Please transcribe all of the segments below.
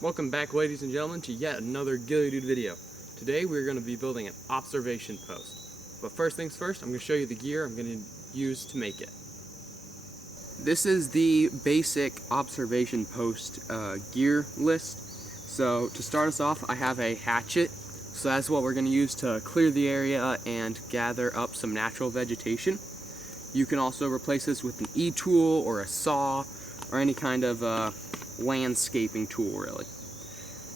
Welcome back, ladies and gentlemen, to yet another Ghillie-Dude video. Today we're going to be building an observation post. But first things first, I'm going to show you the gear I'm going to use to make it. This is the basic observation post gear list. So to start us off, I have a hatchet. So that's what we're going to use to clear the area and gather up some natural vegetation. You can also replace this with an E-tool or a saw or any kind of landscaping tool, really.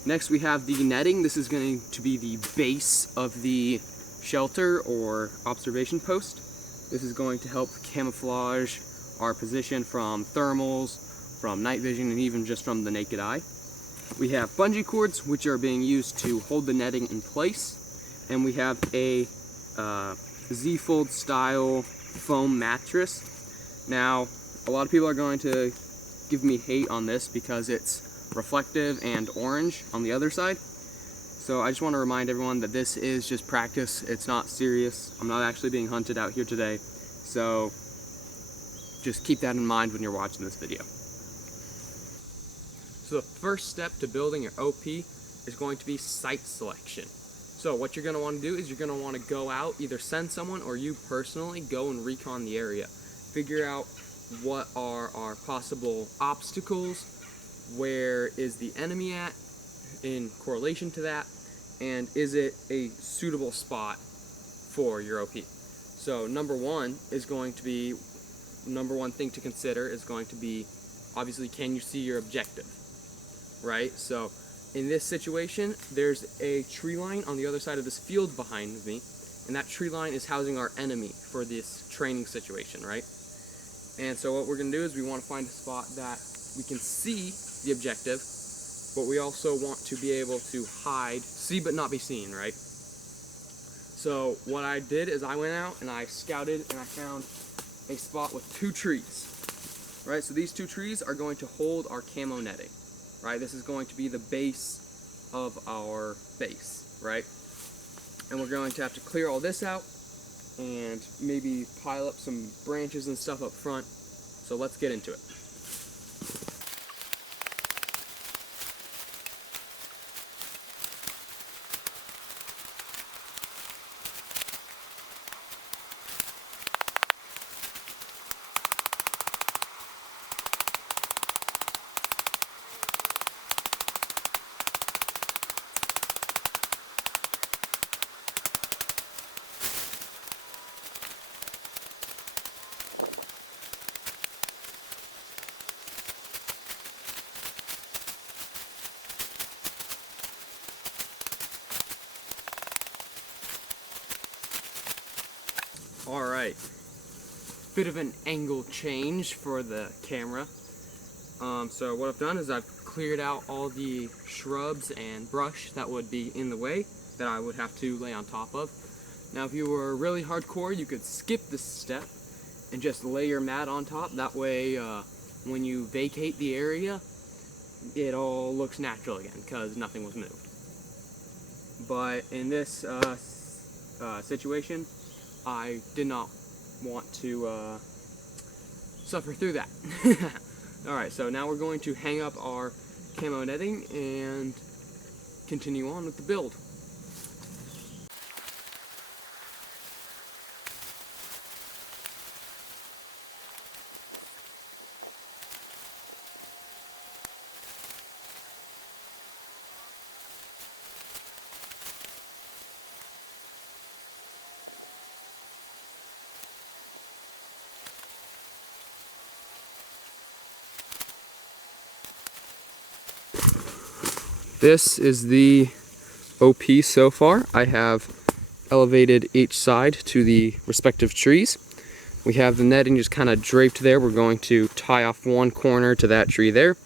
Next we have the netting. This is going to be the base of the shelter or observation post. This is going to help camouflage our position from thermals, from night vision, and even just from the naked eye. We have bungee cords, which are being used to hold the netting in place, and we have a Z-fold style foam mattress. Now, a lot of people are going to give me hate on this because it's reflective and orange on the other side. So I just want to remind everyone that this is just practice. It's not serious. I'm not actually being hunted out here today. So just keep that in mind when you're watching this video. So the first step to building your OP is going to be site selection. So what you're going to want to do is you're going to want to go out, either send someone or you personally go and recon the area. Figure out what are our possible obstacles, where is the enemy at in correlation to that, and is it a suitable spot for your OP. So number one thing to consider is going to be, obviously, can you see your objective, right? So in this situation, there's a tree line on the other side of this field behind me, and that tree line is housing our enemy for this training situation, right? And so what we're going to do is we want to find a spot that we can see the objective, but we also want to be able to hide, see but not be seen, right? So what I did is I went out and I scouted and I found a spot with two trees, right? So these two trees are going to hold our camo netting, right? This is going to be the base of our base, right? And we're going to have to clear all this out and maybe pile up some branches and stuff up front. So let's get into it. Alright, bit of an angle change for the camera. So what I've done is I've cleared out all the shrubs and brush that would be in the way that I would have to lay on top of. Now if you were really hardcore, you could skip this step and just lay your mat on top. That way when you vacate the area, it all looks natural again because nothing was moved. But in this situation, I did not want to suffer through that. Alright, so now we're going to hang up our camo netting and continue on with the build. This is the OP so far. I have elevated each side to the respective trees. We have the netting just kind of draped there. We're going to tie off one corner to that tree there,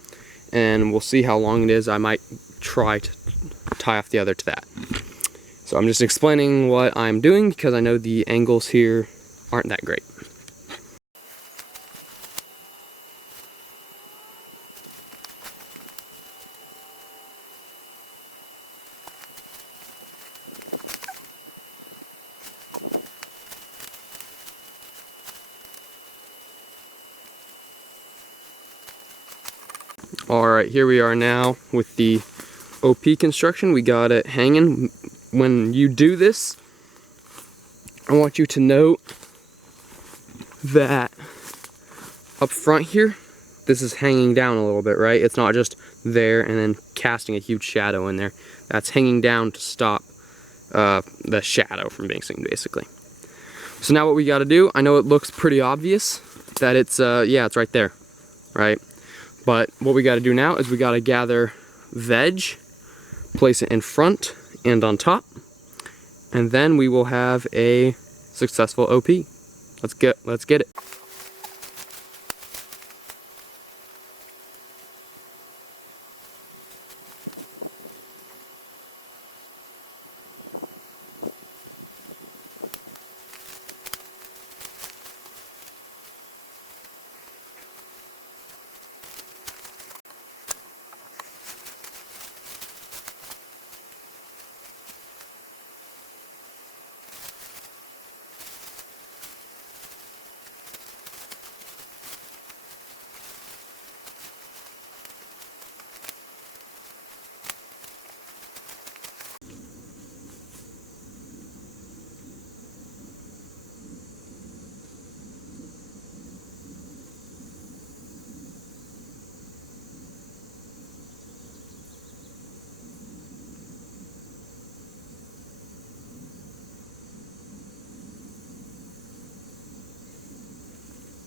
and we'll see how long it is. I might try to tie off the other to that. So I'm just explaining what I'm doing because I know the angles here aren't that great. Alright, here we are now with the OP construction. We got it hanging. When you do this, I want you to note that up front here, this is hanging down a little bit, right? It's not just there and then casting a huge shadow in there. That's hanging down to stop the shadow from being seen, basically. So now what we got to do, I know it looks pretty obvious that it's, yeah, it's right there, right? But what we got to do now is we got to gather veg, place it in front and on top, and then we will have a successful OP. Let's get it.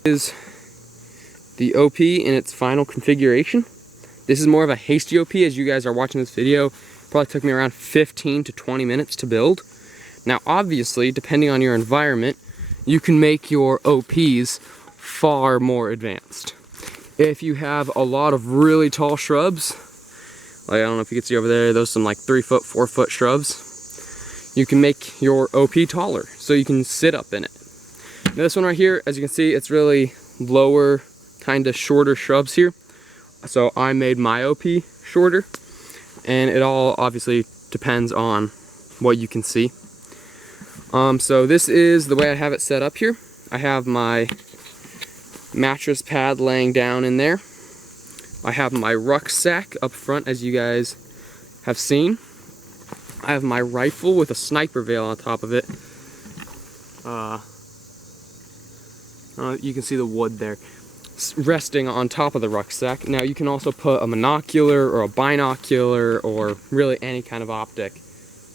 Is the OP in its final configuration. This is more of a hasty OP. As you guys are watching this video, probably took me around 15 to 20 minutes to build. Now obviously, depending on your environment, you can make your OPs far more advanced. If you have a lot of really tall shrubs, like I don't know if you can see over there, those some like 3 foot, 4 foot shrubs, you can make your OP taller so you can sit up in it. Now this one right here, as you can see, it's really lower, kind of shorter shrubs here. So I made my OP shorter, and it all obviously depends on what you can see. So this is the way I have it set up here. I have my mattress pad laying down in there. I have my rucksack up front, as you guys have seen. I have my rifle with a sniper veil on top of it. You can see the wood there resting on top of the rucksack. Now you can also put a monocular or a binocular or really any kind of optic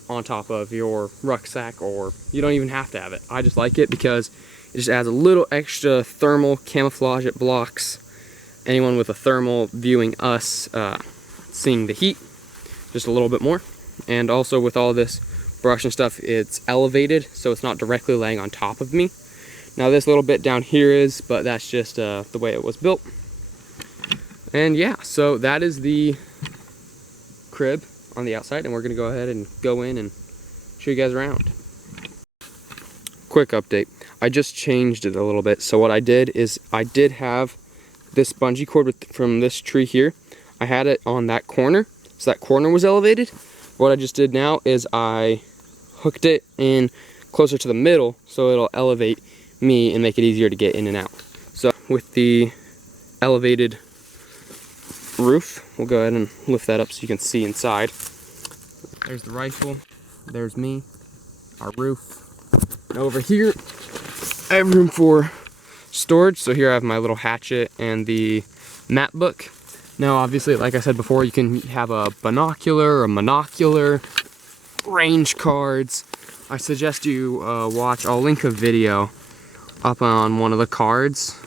on top of your rucksack, or you don't even have to have it. I just like it because it just adds a little extra thermal camouflage. It blocks anyone with a thermal viewing us seeing the heat just a little bit more. And also with all this brush and stuff, it's elevated so it's not directly laying on top of me. Now this little bit down here is, but that's just the way it was built. And yeah, so that is the crib on the outside, and we're gonna go ahead and go in and show you guys around. Quick update, I just changed it a little bit. So what I did is I did have this bungee cord from this tree here. I had it on that corner, so that corner was elevated. What I just did now is I hooked it in closer to the middle so it'll elevate me and make it easier to get in and out. So with the elevated roof, we'll go ahead and lift that up so you can see inside. There's the rifle, there's me, our roof. And over here I have room for storage. So here I have my little hatchet and the map book. Now obviously, like I said before, you can have a binocular or monocular, range cards. I suggest you watch, I'll link a video up on one of the cards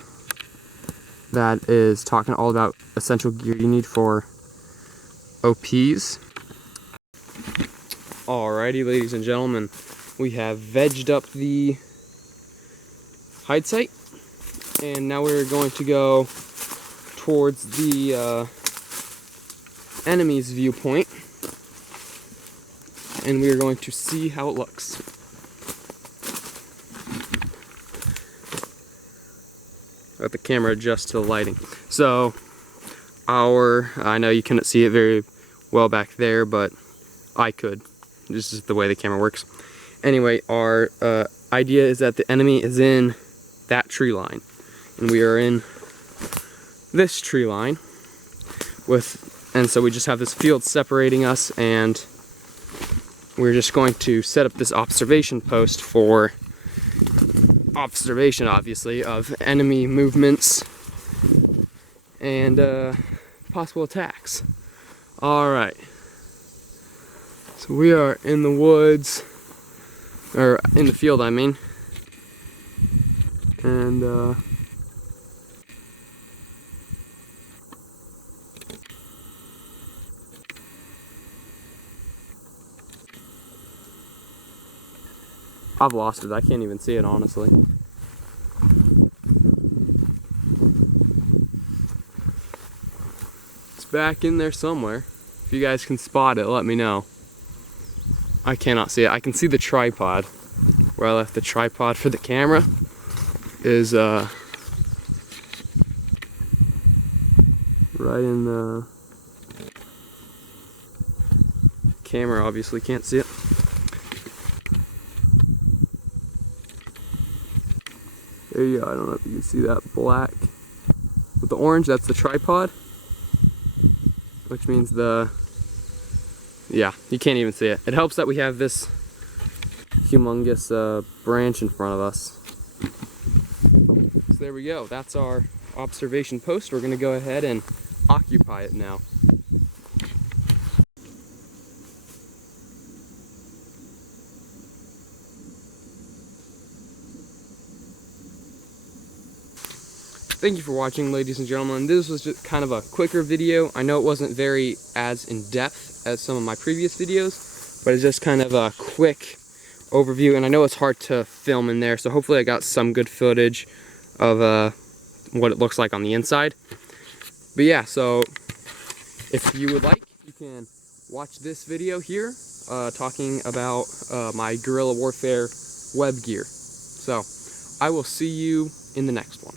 that is talking all about essential gear you need for OPs. Alrighty, ladies and gentlemen, we have vegged up the hide site, and now we're going to go towards the enemy's viewpoint, and we are going to see how it looks. Let the camera adjust to the lighting. So I know you couldn't see it very well back there, but I could. This is the way the camera works. Anyway, our idea is that the enemy is in that tree line, and we are in this tree line. and so we just have this field separating us, and we're just going to set up this observation post for observation, obviously, of enemy movements and possible attacks. Alright, so we are in the woods, or in the field I mean, and I've lost it. I can't even see it, honestly. It's back in there somewhere. If you guys can spot it, let me know. I cannot see it. I can see the tripod. Where I left the tripod for the camera is right in the camera. Obviously can't see it. There you go. I don't know if you can see that black with the orange. That's the tripod, which means yeah, you can't even see it. It helps that we have this humongous branch in front of us. So there we go. That's our observation post. We're going to go ahead and occupy it now. Thank you for watching, ladies and gentlemen. This was just kind of a quicker video. I know it wasn't very as in-depth as some of my previous videos, but it's just kind of a quick overview, and I know it's hard to film in there, so hopefully I got some good footage of what it looks like on the inside. But yeah, so if you would like, you can watch this video here talking about my guerrilla warfare web gear. So I will see you in the next one.